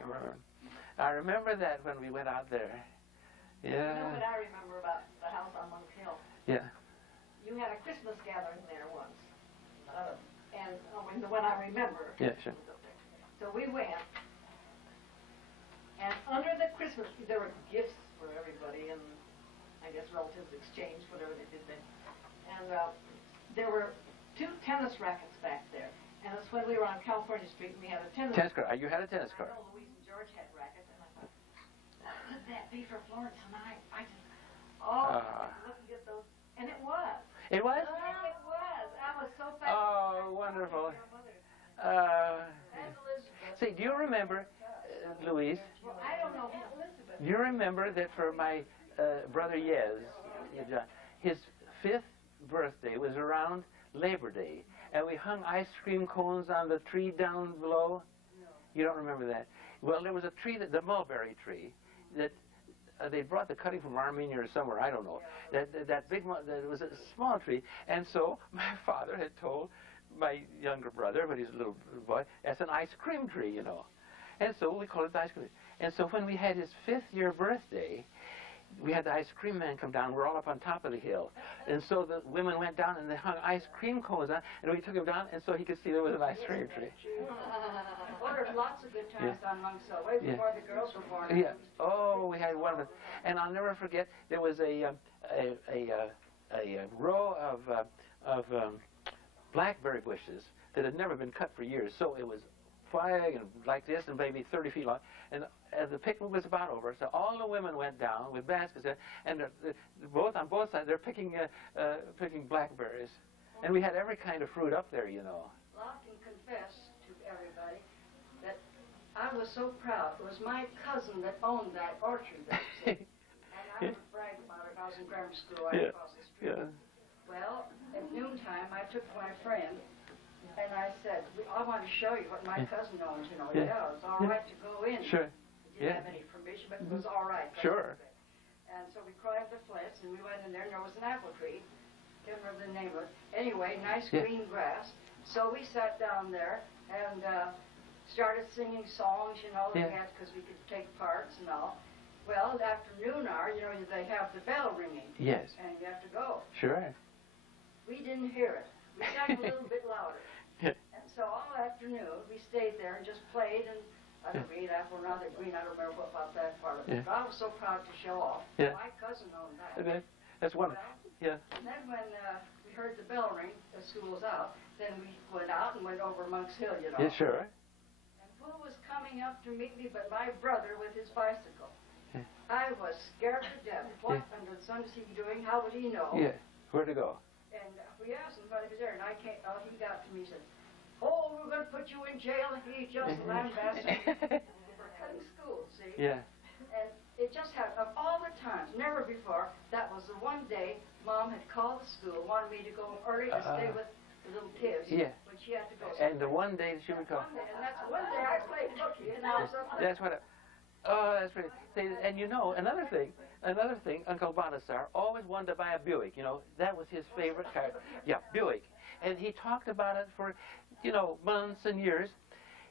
I remember that when we went out there. Yeah. You know what I remember about the house on Monk Hill? Yeah. You had a Christmas gathering there once. And when I remember. Yeah, sure. So we went, and under the Christmas tree, there were gifts for everybody, and I guess relatives exchanged whatever they did then. And there were 2 tennis rackets back there. And it's when we were on California Street, and we had a tennis court. You had a tennis court. I know Louise and George had rackets, and I thought, what would that be for Florence and I? I just, look and get those. And it was. It was? It was. I was so fascinated. Oh, wonderful. Say, do you remember, Louise, Well, I don't know Elizabeth. do you remember that for my brother Yez, his 5th birthday was around Labor Day, and we hung ice cream cones on the tree down below? You don't remember that? Well, there was a tree, the mulberry tree, that they brought the cutting from Armenia or somewhere, I don't know. That big one, that was a small tree, and so my father had told my younger brother, when he was a little boy, that's an ice cream tree, you know. And so we called it the ice cream tree. And so when we had his 5th year birthday, we had the ice cream man come down. We're all up on top of the hill. And so the women went down and they hung ice cream cones on, and we took him down, and so he could see there was an ice cream tree. Well, there's lots of good times on Monks Hill, way before the girls were born. Yeah. Oh, we had one of them. And I'll never forget, there was a row of blackberry bushes that had never been cut for years. So it was flag and like this and maybe 30 feet long. And as the picnic was about over, so all the women went down with baskets, and both on both sides, they're picking blackberries. And we had every kind of fruit up there, you know. Well, I can confess to everybody that I was so proud. It was my cousin that owned that orchard that was in. And I would brag about it. I was in grammar school right across the street. Yeah. Well, at noontime, I took my friend, and I said, I want to show you what my cousin owns, you know. Yeah, it was all right to go in. Sure. Didn't have any permission, but it was all right. Sure. And so we climbed the fence, and we went in there, and there was an apple tree. Can't remember the name of it. Anyway, nice green grass. So we sat down there and started singing songs, you know, because we could take parts and all. Well, after noon hour, you know, they have the bell ringing. Yes. And you have to go. Sure. We didn't hear it. We sang a little bit louder. And so all afternoon, we stayed there and just played and green apple, now they're green. I don't remember about that part of it. But I was so proud to show off. My cousin owned that. That's wonderful. And then when we heard the bell ring, the school was out, then we went out and went over Monks Hill, you know. Yeah, sure. And who was coming up to meet me but my brother with his bicycle? I was scared to death. What under the sun is he doing? How would he know? Yeah. Where to go? And we asked him what he was there, and he got to me and said, "Oh, we're going to put you in jail." And he just lambasted me for cutting school, see? Yeah. And it just happened. Of all the times, never before, that was the one day Mom had called the school, wanted me to go early to stay with the little kids. Yeah. When she had to go. And the one day that she would call. And that's one day I played hooky, and I was up there. That's what. Oh, that's really. And you know, another thing, Uncle Bonasar always wanted to buy a Buick. You know, that was his favorite car. Yeah, Buick. And he talked about it for, you know, months and years.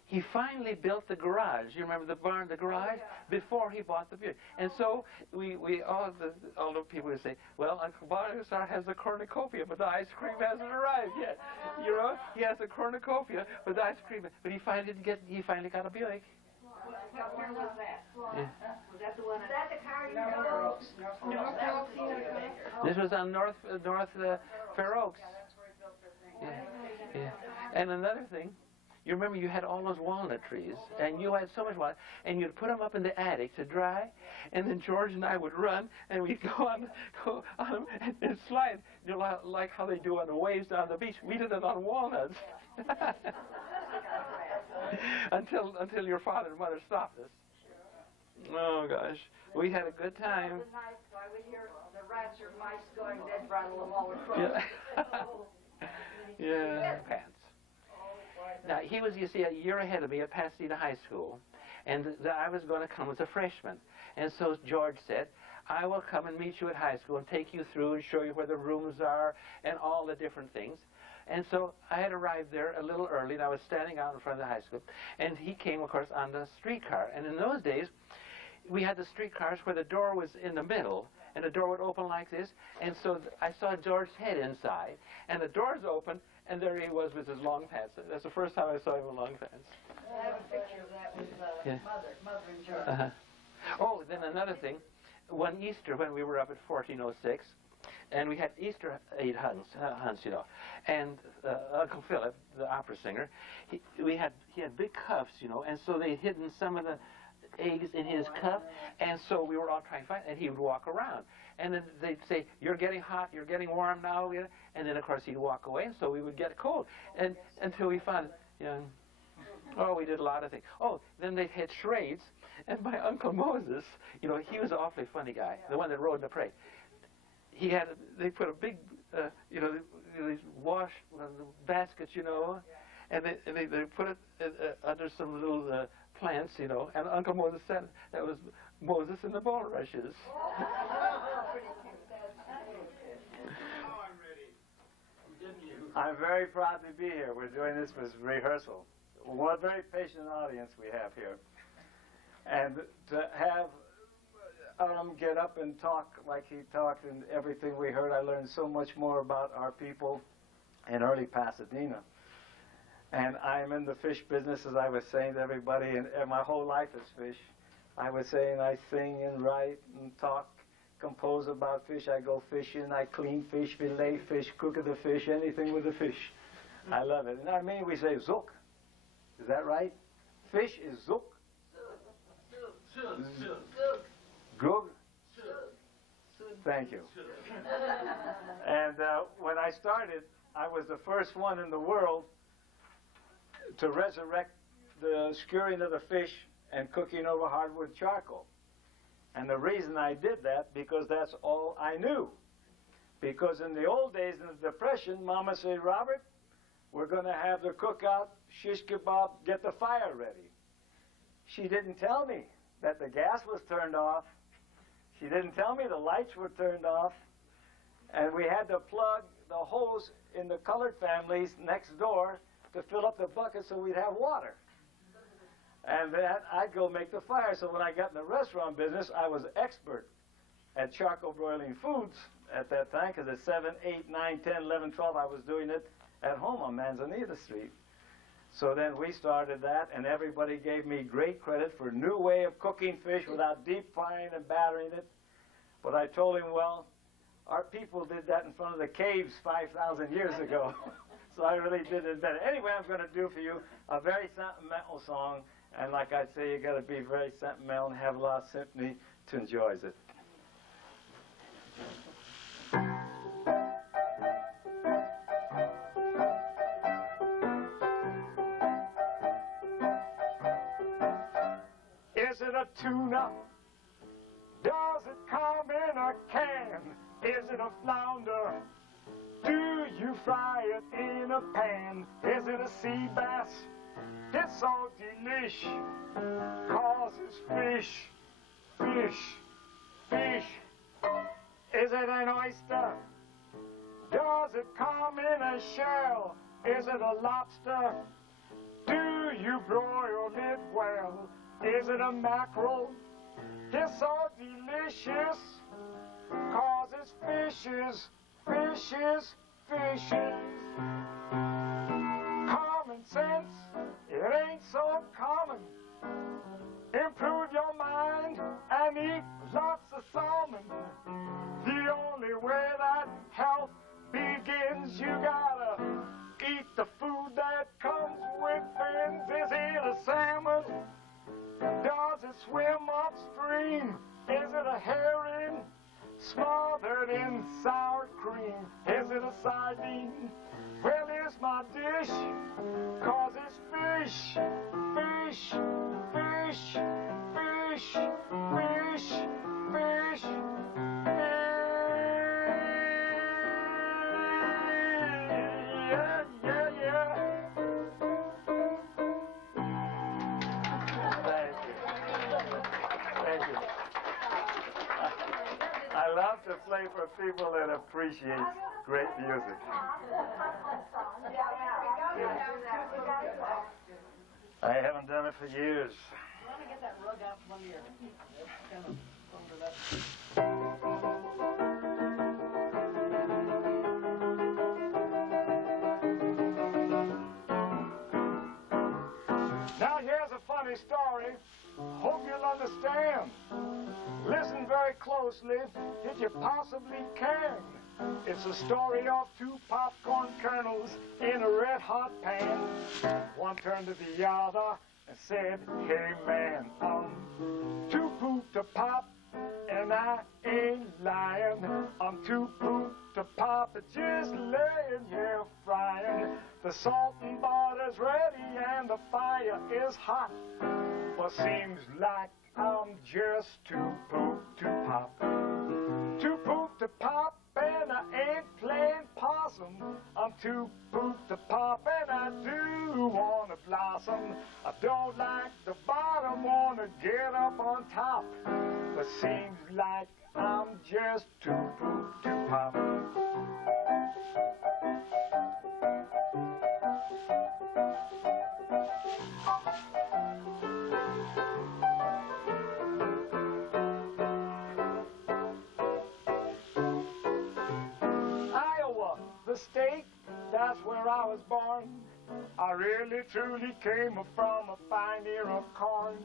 He finally built the garage. You remember the barn, the garage, before he bought the Buick. And so we all the people would say, "Well, Uncle Bonasar has a cornucopia, but the ice cream hasn't arrived yet." You know, he has a cornucopia, but the ice cream. But he finally got a Buick. Where was that? Yeah. Was that the one? Is that the car you North know? Oaks. This was on North Fair Oaks. Yeah, that's where he built their thing. Yeah. And another thing, you remember you had all those walnut trees, and you had so much walnut, and you'd put them up in the attic to dry, and then George and I would run, and we'd go on them and slide, you know, like how they do on the waves down the beach. We did it on walnuts. until your father and mother stopped us. Oh gosh, we had a good time. The night, I would hear the rats or mice going, they'd rattle them all across. Yeah. Pants. Now he was, you see, a year ahead of me at Pasadena High School, and I was going to come as a freshman. And so George said, "I will come and meet you at high school and take you through and show you where the rooms are and all the different things." And so I had arrived there a little early, and I was standing out in front of the high school. And he came, of course, on the streetcar. And in those days, we had the streetcars where the door was in the middle, and the door would open like this. And so I saw George's head inside, and the doors opened, and there he was with his long pants. That's the first time I saw him in long pants. I have a picture of that with Mother and George. Oh, then another thing. One Easter, when we were up at 1406, and we had Easter egg hunts, you know. And Uncle Philip, the opera singer, he had big cuffs, you know, and so they'd hidden some of the eggs in his cup, and so we were all trying to find, and he would walk around. And then they'd say, "You're getting hot, you're getting warm now," and then, of course, he'd walk away, and so we would get cold. And until we found, you know, oh, we did a lot of things. Oh, then they had charades, and my Uncle Moses, you know, he was an awfully funny guy, the one that rode in the parade. They put a big, you know, these wash baskets, you know, and they put it under some little plants, you know, and Uncle Moses said that was Moses and the bulrushes. I'm very proud to be here. We're doing this with rehearsal. What a very patient audience we have here. And to have Aram get up and talk like he talked, and everything we heard, I learned so much more about our people in early Pasadena. And I'm in the fish business, as I was saying to everybody, and my whole life is fish. I was saying I sing and write and talk, compose about fish. I go fishing, I clean fish, fillet fish, cook the fish, anything with the fish. I love it. In Armenian we say zook. Is that right? Fish is zook. Gug? Thank you. And when I started, I was the first one in the world to resurrect the skewering of the fish and cooking over hardwood charcoal. And the reason I did that, because that's all I knew. Because in the old days, in the Depression, Mama said, Robert, we're going to have the cookout, shish kebab, get the fire ready. She didn't tell me that the gas was turned off. She didn't tell me the lights were turned off. And we had to plug the hose in the colored families next door to fill up the bucket so we'd have water. And then I'd go make the fire. So when I got in the restaurant business, I was expert at charcoal broiling foods at that time, because at 7, 8, 9, 10, 11, 12, I was doing it at home on Manzanita Street. So then we started that, and everybody gave me great credit for a new way of cooking fish without deep frying and battering it. But I told him, well, our people did that in front of the caves 5,000 years ago. So I really did it better. Anyway, I'm going to do for you a very sentimental song. And like I say, you got to be very sentimental and have a lot of symphony to enjoy it. Is it a tuna? Does it come in a can? Is it a flounder? Do you fry it in a pan? Is it a sea bass? It's so delish, 'cause it's fish, fish, fish. Is it an oyster? Does it come in a shell? Is it a lobster? Do you broil it well? Is it a mackerel? It's so delicious, 'cause it's fishes, fishes, fishes. Common sense, it ain't so common. Improve your mind and eat lots of salmon. The only way that health begins, you gotta eat the food that comes with fins. Is it a salmon? Does it swim upstream? Is it a herring smothered in sour cream? Is it a sardine? Well, here's my dish, 'cause it's fish, fish, fish, fish, fish, fish, fish. Yeah, yeah, yeah. Thank you. Thank you. I love to play for people that appreciate great music. I haven't done it for years. You want to get that rug out from under your kind of under that. Now here's a funny story. Hope you'll understand. Listen very closely if you possibly can. It's a story of two popcorn kernels in a red-hot pan. One turned to the other and said, hey man, too poop to pop, and I ain't lying. I'm too poop to pop, just laying here frying. The salt and butter's ready and the fire is hot. Well, seems like I'm just too poop to pop. Too poop to pop, and I ain't playing possum. I'm too poop to pop, and I do want to blossom. I don't like the bottom, want to get up on top. But seems like I'm just too poop to pop. state, that's where I was born. I really truly came from a fine ear of corn.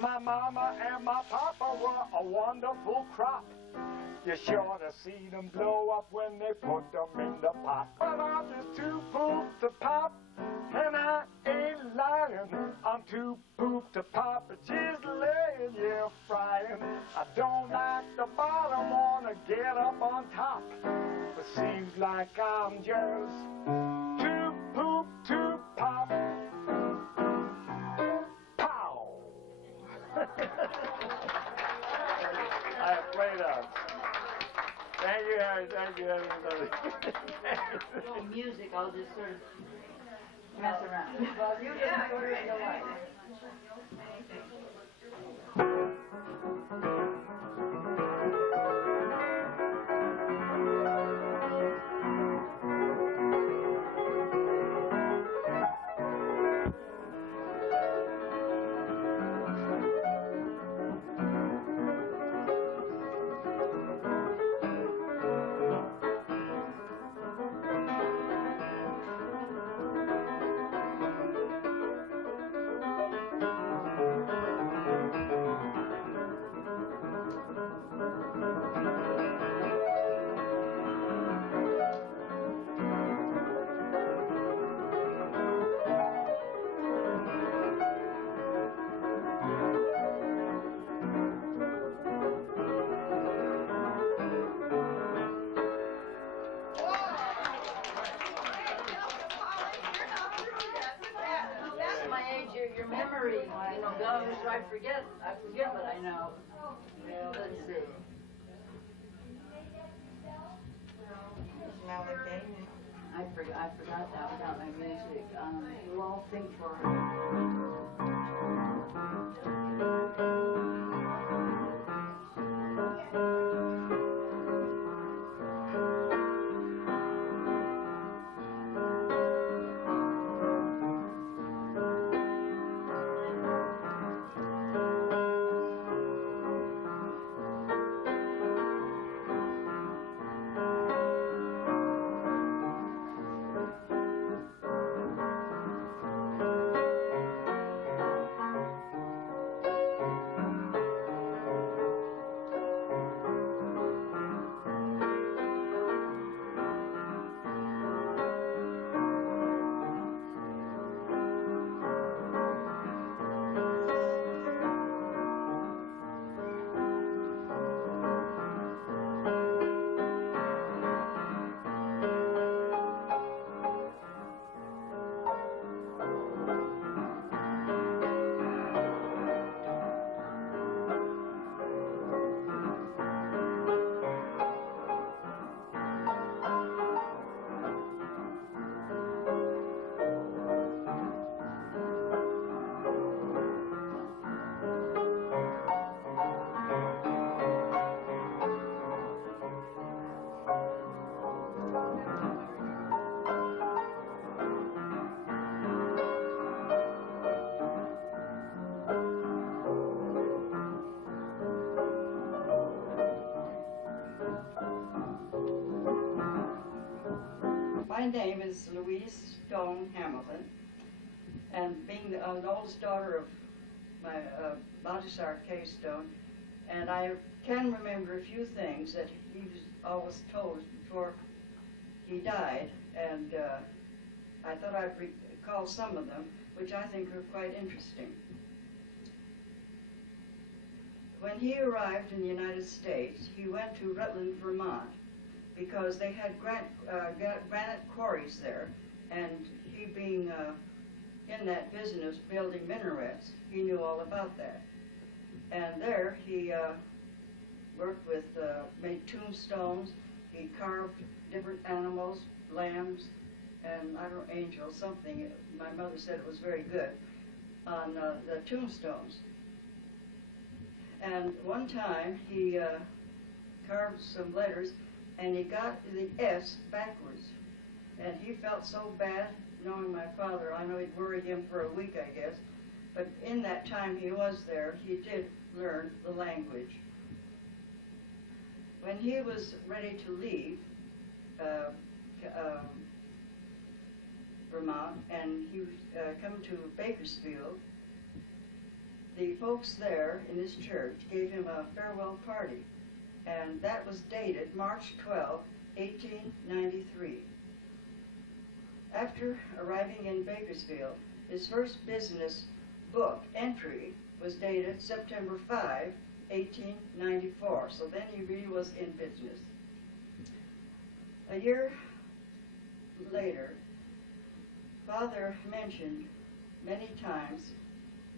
My mama and my papa were a wonderful crop. You sure to see them blow up when they put them in the pot. But I'm just too poop to pop, and I ain't lying. I'm too poop to pop, just laying, yeah, frying. I don't like the bottom, wanna get up on top. But seems like I'm just too poop to pop. Pow! I have played out. Thank you, Harry. Thank you, everybody. No music, I'll just sort of mess around. Well, you just sort of in the light. Your memory, you know, goes. I forget what I know. Let's see. I forgot that without my music. We'll all think for My name is Louise Stone Hamilton, and being the oldest daughter of my Balthasar K. Stone, and I can remember a few things that he was always told before he died, and I thought I'd recall some of them, which I think are quite interesting. When he arrived in the United States, he went to Rutland, Vermont, because they had granite quarries there, and he being in that business building minarets, he knew all about that. And there he worked with, made tombstones, he carved different animals, lambs, and I don't know, angels, something, my mother said it was very good, on the tombstones. And one time he carved some letters, and he got the S backwards. And he felt so bad, knowing my father. I know it worried him for a week, I guess. But in that time he was there, he did learn the language. When he was ready to leave, Vermont, and he was come to Bakersfield. The folks there in his church gave him a farewell party, and that was dated March 12, 1893. After arriving in Bakersfield, his first business book entry was dated September 5, 1894, so then he really was in business. A year later, Father mentioned many times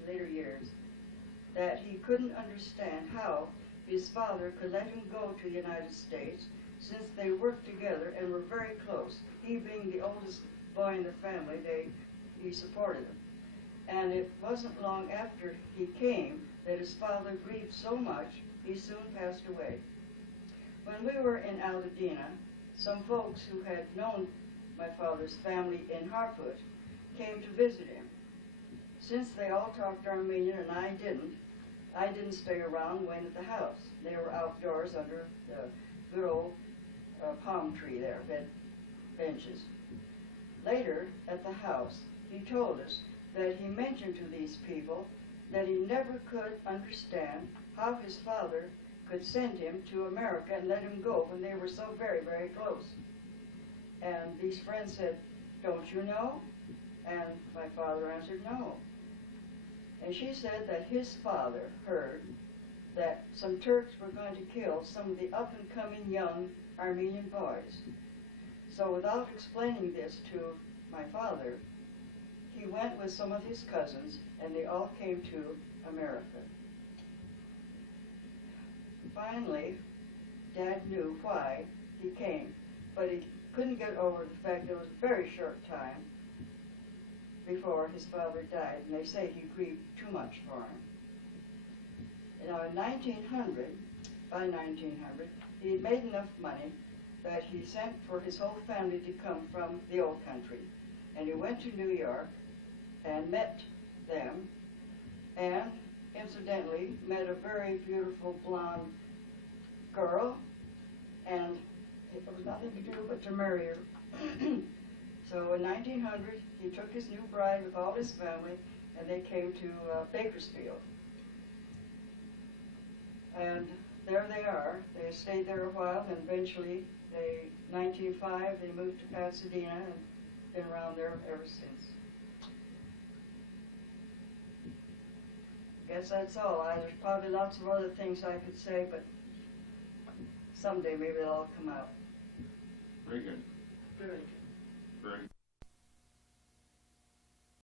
in later years that he couldn't understand how his father could let him go to the United States since they worked together and were very close. He being the oldest boy in the family, he supported him. And it wasn't long after he came that his father grieved so much, he soon passed away. When we were in Altadena, some folks who had known my father's family in Harfoot came to visit him. Since they all talked Armenian and I didn't stay around, went at the house. They were outdoors under the good old palm tree there, benches. Later, at the house, he told us that he mentioned to these people that he never could understand how his father could send him to America and let him go when they were so very, very close. And these friends said, "Don't you know?" And my father answered, "No." And she said that his father heard that some Turks were going to kill some of the up-and-coming young Armenian boys. So without explaining this to my father, he went with some of his cousins, and they all came to America. Finally, Dad knew why he came, but he couldn't get over the fact that it was a very short time before his father died, and they say he grieved too much for him. Now, in 1900, by 1900, he had made enough money that he sent for his whole family to come from the old country. And he went to New York and met them, and incidentally met a very beautiful blonde girl, and it was nothing to do but to marry her. So in 1900, he took his new bride with all his family, and they came to Bakersfield. And there they are. They stayed there a while, and eventually, 1905, they moved to Pasadena, and been around there ever since. Guess that's all. There's probably lots of other things I could say, but someday maybe they'll all come out. Very good. Very Very